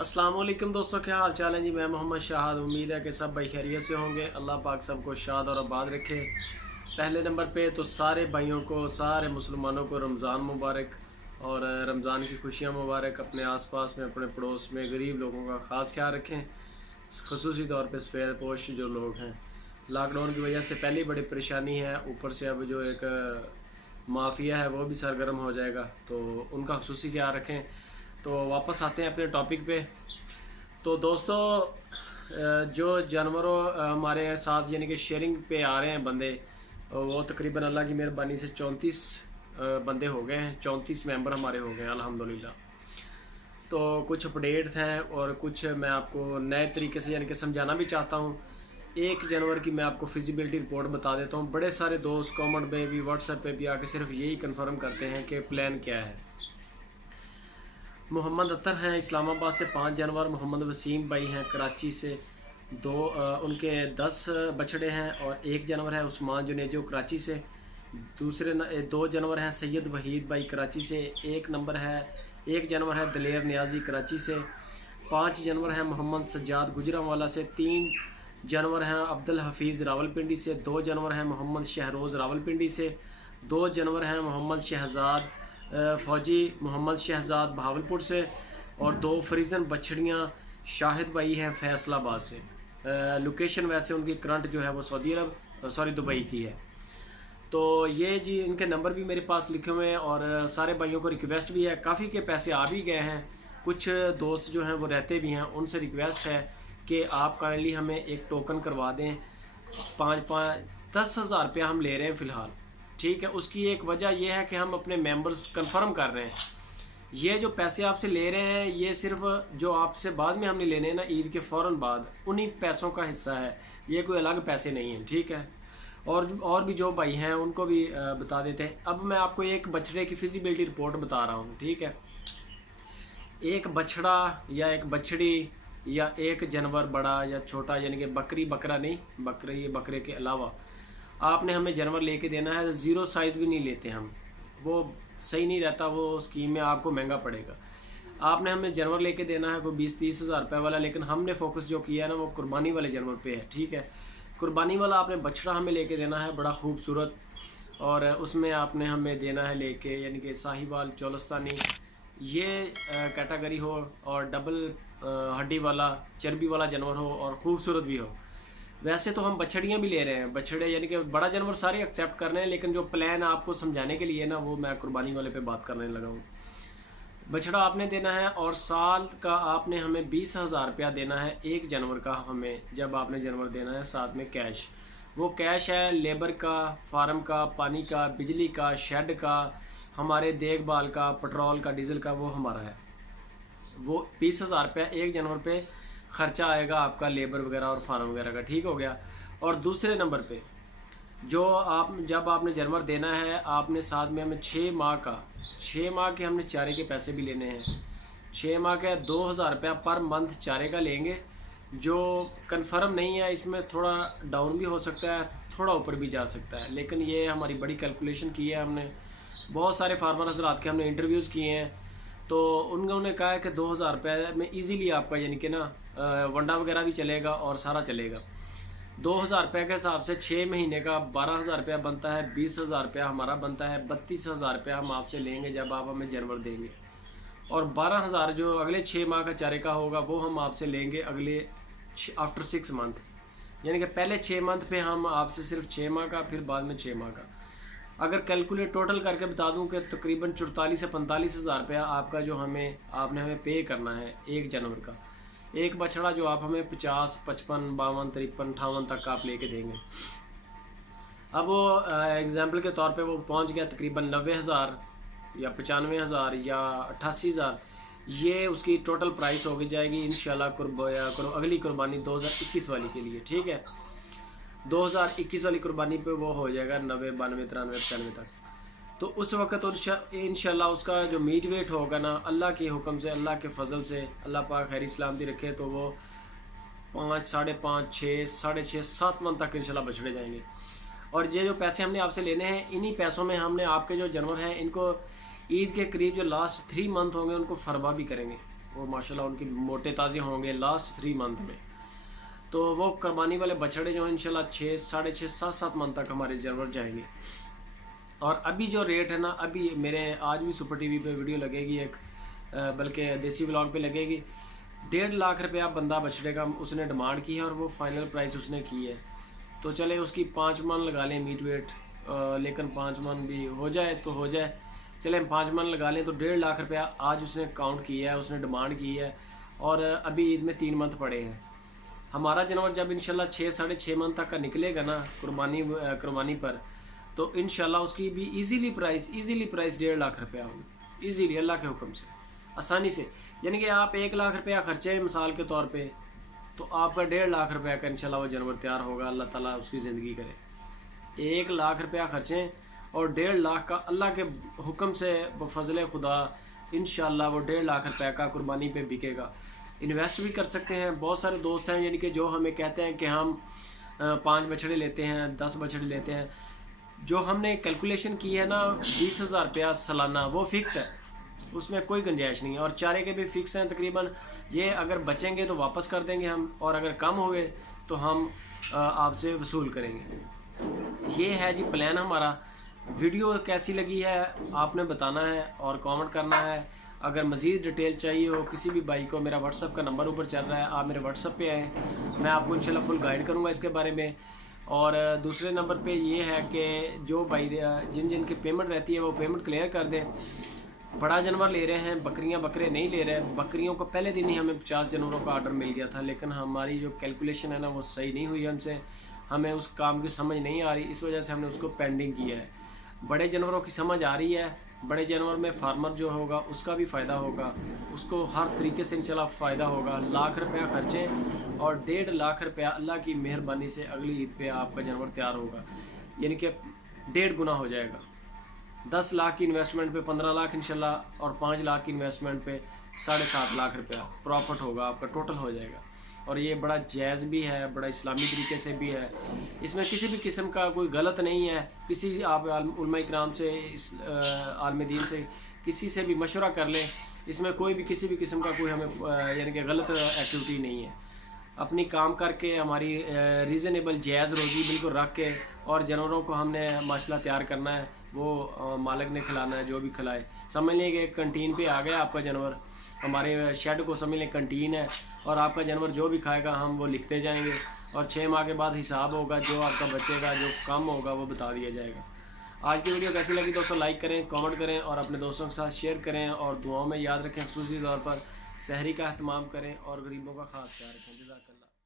अस्सलाम वालेकुम दोस्तों, क्या हाल चाल है जी। मैं मोहम्मद शाहद। उम्मीद है कि सब भाई खैरियत से होंगे। अल्लाह पाक सबको शाद और आबाद रखे। पहले नंबर पे तो सारे भाइयों को, सारे मुसलमानों को रमज़ान मुबारक और रमज़ान की खुशियाँ मुबारक। अपने आसपास में, अपने पड़ोस में गरीब लोगों का ख़ास ख्याल रखें, ख़ुसूसी तौर पे सफ़ेद पोश जो लोग हैं। लॉकडाउन की वजह से पहले बड़ी परेशानी है, ऊपर से अब जो एक माफिया है वो भी सरगर्म हो जाएगा, तो उनका ख़ुसूसी ख्याल रखें। तो वापस आते हैं अपने टॉपिक पे। तो दोस्तों, जो जानवरों हमारे साथ यानी कि शेयरिंग पे आ रहे हैं बंदे, वो तकरीबन अल्लाह की मेहरबानी से 34 बंदे हो गए हैं। 34 मेंबर हमारे हो गए हैं अल्हम्दुलिल्लाह। तो कुछ अपडेट्स हैं और कुछ मैं आपको नए तरीके से यानी कि समझाना भी चाहता हूँ। 1 जनवरी की मैं आपको फिजिबिलिटी रिपोर्ट बता देता हूँ। बड़े सारे दोस्त कमेंट में भी, व्हाट्सएप पे भी आके सिर्फ यही कंफर्म करते हैं कि प्लान क्या है। मोहम्मद अतर हैं इस्लामाबाद से 5 जनवरी। मोहम्मद वसीम भाई हैं कराची से, उनके 10 बछड़े हैं। और 1 जनवरी है उस्मान जुनेजो कराची से। 2 जनवरी हैं सैयद वहीद भाई कराची से। 1 जनवरी है दलेर नियाजी कराची से। 5 जनवरी है मोहम्मद सज्जाद गुजरांवाला से। 3 जनवरी हैं अब्दुल हफीज़ रावलपिंडी से। 2 जनवरी हैं मोहम्मद शहरोज़ रावलपिंडी से। 2 जनवरी हैं मोहम्मद शहजाद फ़ौजी मोहम्मद शहजाद बहावलपुर से। और 2 फ्रीज़न बछड़ियाँ शाहिद भाई हैं फैसलाबाद से। लोकेशन वैसे उनकी करंट जो है वो दुबई की है। तो ये जी इनके नंबर भी मेरे पास लिखे हुए हैं। और सारे भाइयों को रिक्वेस्ट भी है, काफ़ी के पैसे आ भी गए हैं। कुछ दोस्त जो हैं वो रहते भी हैं, उनसे रिक्वेस्ट है कि आप काइंडली हमें एक टोकन करवा दें। 10,000 रुपया हम ले रहे हैं फ़िलहाल, ठीक है। उसकी एक वजह यह है कि हम अपने मेंबर्स कंफर्म कर रहे हैं। ये जो पैसे आपसे ले रहे हैं, ये सिर्फ जो आपसे बाद में हमने लेने हैं ना, ईद के फ़ौरन बाद, उन्हीं पैसों का हिस्सा है। ये कोई अलग पैसे नहीं हैं, ठीक है। और भी जो भाई हैं उनको भी बता देते हैं। अब मैं आपको एक बछड़े की फिजिबिलिटी रिपोर्ट बता रहा हूँ, ठीक है। एक बछड़ा या एक बछड़ी या 1 जानवर बड़ा या छोटा, यानी कि बकरी बकरा नहीं, बकरे के अलावा आपने हमें जानवर लेके देना है। तो ज़ीरो साइज़ भी नहीं लेते हम, वो सही नहीं रहता, वो स्कीम में आपको महंगा पड़ेगा। आपने हमें जानवर लेके देना है कोई 20-30 हज़ार रुपये वाला, लेकिन हमने फोकस जो किया है ना वो कुर्बानी वाले जानवर पे है, ठीक है। कुर्बानी वाला आपने बछड़ा हमें लेके देना है बड़ा खूबसूरत, और उसमें आपने हमें देना है लेके, यानी कि साहिवाल चोलस्तानी ये कैटेगरी हो, और डबल हड्डी वाला चर्बी वाला जानवर हो और ख़ूबसूरत भी हो। वैसे तो हम बछड़ियाँ भी ले रहे हैं, बछड़े यानी कि बड़ा जानवर सारे एक्सेप्ट कर रहे हैं, लेकिन जो प्लान आपको समझाने के लिए ना, वो मैं कुर्बानी वाले पे बात करने लगा हूँ। बछड़ा आपने देना है, और साल का आपने हमें 20,000 रुपया देना है 1 जनवरी का। हमें जब आपने जानवर देना है साथ में कैश, वो कैश है लेबर का, फार्म का, पानी का, बिजली का, शेड का, हमारे देखभाल का, पेट्रोल का, डीजल का, वो हमारा है। वो 20,000 रुपया 1 जनवरी पे ख़र्चा आएगा आपका, लेबर वगैरह और फार्म वगैरह का, ठीक हो गया। और दूसरे नंबर पे जो जब आपने जानवर देना है, आपने साथ में हमें 6 माह के हमने चारे के पैसे भी लेने हैं। 6 माह के 2,000 रुपया पर मंथ चारे का लेंगे, जो कंफर्म नहीं है, इसमें थोड़ा डाउन भी हो सकता है, थोड़ा ऊपर भी जा सकता है, लेकिन ये हमारी बड़ी कैलकुलेशन की है हमने। बहुत सारे फार्मर हज़रात के हमने इंटरव्यूज़ किए हैं, तो उन्होंने कहा है कि 2,000 रुपये में ईज़िली आपका यानी कि ना वंडा वगैरह भी चलेगा और सारा चलेगा। 2,000 रुपये के हिसाब से 6 महीने का 12,000 रुपया बनता है। 20,000 रुपया हमारा बनता है। 32,000 रुपया हम आपसे लेंगे जब आप हमें जानवर देंगे, और 12,000 जो अगले 6 माह का चारे का होगा वो हम आपसे लेंगे अगले आफ्टर 6 मंथ, यानी कि पहले 6 मंथ पे हम आपसे सिर्फ 6 माह का, फिर बाद में 6 माह का। अगर कैलकुलेट टोटल करके बता दूं कि तकरीबन 44 से 45 हज़ार रुपया आपका जो आपने हमें पे करना है 1 जनवरी का। एक बछड़ा जो आप हमें 50, 55, 52, 53, 58 तक आप लेके देंगे। अब वो एग्जांपल के तौर पे वो पहुंच गया तकरीबन 90,000 या 95,000 या 88,000, ये उसकी टोटल प्राइस हो जाएगी इंशाल्लाह अगली कुर्बानी 2021 वाली के लिए, ठीक है। 2021 वाली कुर्बानी पे वो हो जाएगा 90, 92, 93, 95 तक। तो उस वक़्त इंशाल्लाह उसका जो मीट वेट होगा ना, अल्लाह के हुक्म से, अल्लाह के फ़ज़ल से, अल्लाह पाक खैर सलामती रखे, तो वो 5, 5.5, 6, 6.5, 7 मन तक इंशाल्लाह बछड़े जाएंगे। और ये जो पैसे हमने आपसे लेने हैं, इन्हीं पैसों में हमने आपके जो जानवर हैं इनको ईद के करीब जो लास्ट 3 मंथ होंगे उनको फरवा भी करेंगे, वो माशाल्लाह उनकी मोटे ताज़े होंगे लास्ट 3 मंथ में। तो वो कुर्बानी वाले बछड़े जो हैं इंशाल्लाह 6, साढ़े 6, 7 मंथ तक हमारे जानवर जाएंगे। और अभी जो रेट है ना, अभी मेरे आज भी सुपर टीवी पे वीडियो लगेगी एक, बल्कि देसी व्लॉग पे लगेगी। 1.5 लाख रुपया बंदा बछड़े का उसने डिमांड की है और वो फाइनल प्राइस उसने की है। तो चले उसकी 5 मन लगा लें मीट वेट, लेकिन 5 मन भी हो जाए तो हो जाए, चले हम 5 मन लगा लें तो 1.5 लाख रुपया आज उसने काउंट किया है, उसने डिमांड की है। और अभी ईद में 3 मंथ पड़े हैं। हमारा जानवर जब इंशाल्लाह 6, साढ़े 6 मंथ तक का निकलेगा ना कुर्बानी पर, तो इंशाल्लाह उसकी भी इजीली प्राइस 1.5 लाख रुपया होगी, इजीली अल्लाह के हुक्म से, आसानी से। यानी कि आप 1 लाख रुपया खर्चे मिसाल के तौर पे, तो आपका 1.5 लाख रुपया का इंशाल्लाह वो जानवर तैयार होगा। अल्लाह ताला उसकी ज़िंदगी करे। 1 लाख रुपया खर्चें और 1.5 लाख का अल्लाह के हुक्म से बफज़ल खुदा इंशाल्लाह वो 1.5 लाख रुपया का कुर्बानी पे बिकेगा। इन्वेस्ट भी कर सकते हैं। बहुत सारे दोस्त हैं यानी कि जो हमें कहते हैं कि हम 5 बछड़े लेते हैं, 10 बछड़े लेते हैं। जो हमने कैलकुलेशन की है ना 20,000 रुपया सालाना, वो फ़िक्स है, उसमें कोई गुंजाइश नहीं है। और चारे के भी फ़िक्स हैं तकरीबन। ये अगर बचेंगे तो वापस कर देंगे हम, और अगर कम हुए तो हम आपसे वसूल करेंगे। ये है जी प्लान हमारा। वीडियो कैसी लगी है आपने बताना है और कमेंट करना है। अगर मज़ीद डिटेल चाहिए हो किसी भी भाई को, मेरा व्हाट्सअप का नंबर ऊपर चल रहा है, आप मेरे व्हाट्सअप पे आएँ, मैं आपको इंशाल्लाह फुल गाइड करूँगा इसके बारे में। और दूसरे नंबर पे ये है कि जो भाई जिन की पेमेंट रहती है वो पेमेंट क्लियर कर दें। बड़ा जानवर ले रहे हैं, बकरियां बकरे नहीं ले रहे। बकरियों को पहले दिन ही हमें 50 जानवरों का ऑर्डर मिल गया था, लेकिन हमारी जो कैलकुलेशन है ना वो सही नहीं हुई हमसे, हमें उस काम की समझ नहीं आ रही, इस वजह से हमने उसको पेंडिंग किया है। बड़े जानवरों की समझ आ रही है। बड़े जानवर में फार्मर जो होगा उसका भी फ़ायदा होगा, उसको हर तरीके से इंशाल्लाह फ़ायदा होगा। लाख रुपया खर्चें और 1.5 लाख रुपया अल्लाह की मेहरबानी से अगली ईद पे आपका जानवर तैयार होगा, यानी कि 1.5 गुना हो जाएगा। 10 लाख की इन्वेस्टमेंट पे 15 लाख इंशाल्लाह, और 5 लाख की इन्वेस्टमेंट पे 7.5 लाख रुपया प्रॉफिट होगा आपका, टोटल हो जाएगा। और ये बड़ा जायज़ भी है, बड़ा इस्लामी तरीके से भी है। इसमें किसी भी किस्म का कोई गलत नहीं है। किसी आप उलमा इकराम से, आलम दीन से, किसी से भी मशवरा कर लें। इसमें कोई भी किसी भी किस्म का कोई हमें यानी कि गलत एक्टिविटी नहीं है। अपनी काम करके हमारी रीज़नेबल जायज़ रोज़ी बिल्कुल रख के, और जानवरों को हमने माशाल्लाह तैयार करना है, वो मालिक ने खिलाना है, जो भी खिलाए। समझ लें कि कंटीन पे आ गया आपका जानवर, हमारे शेड को समझ लें कंटीन है, और आपका जानवर जो भी खाएगा हम वो लिखते जाएंगे, और 6 माह के बाद हिसाब होगा, जो आपका बचेगा, जो कम होगा वो बता दिया जाएगा। आज की वीडियो कैसी लगी दोस्तों, लाइक करें, कमेंट करें और अपने दोस्तों के साथ शेयर करें, और दुआओं में याद रखें। ख़ुसूसी तौर पर सहरी का एहतमाम करें और गरीबों का ख़ास ख्याल रखें। जज़ाकल्लाह।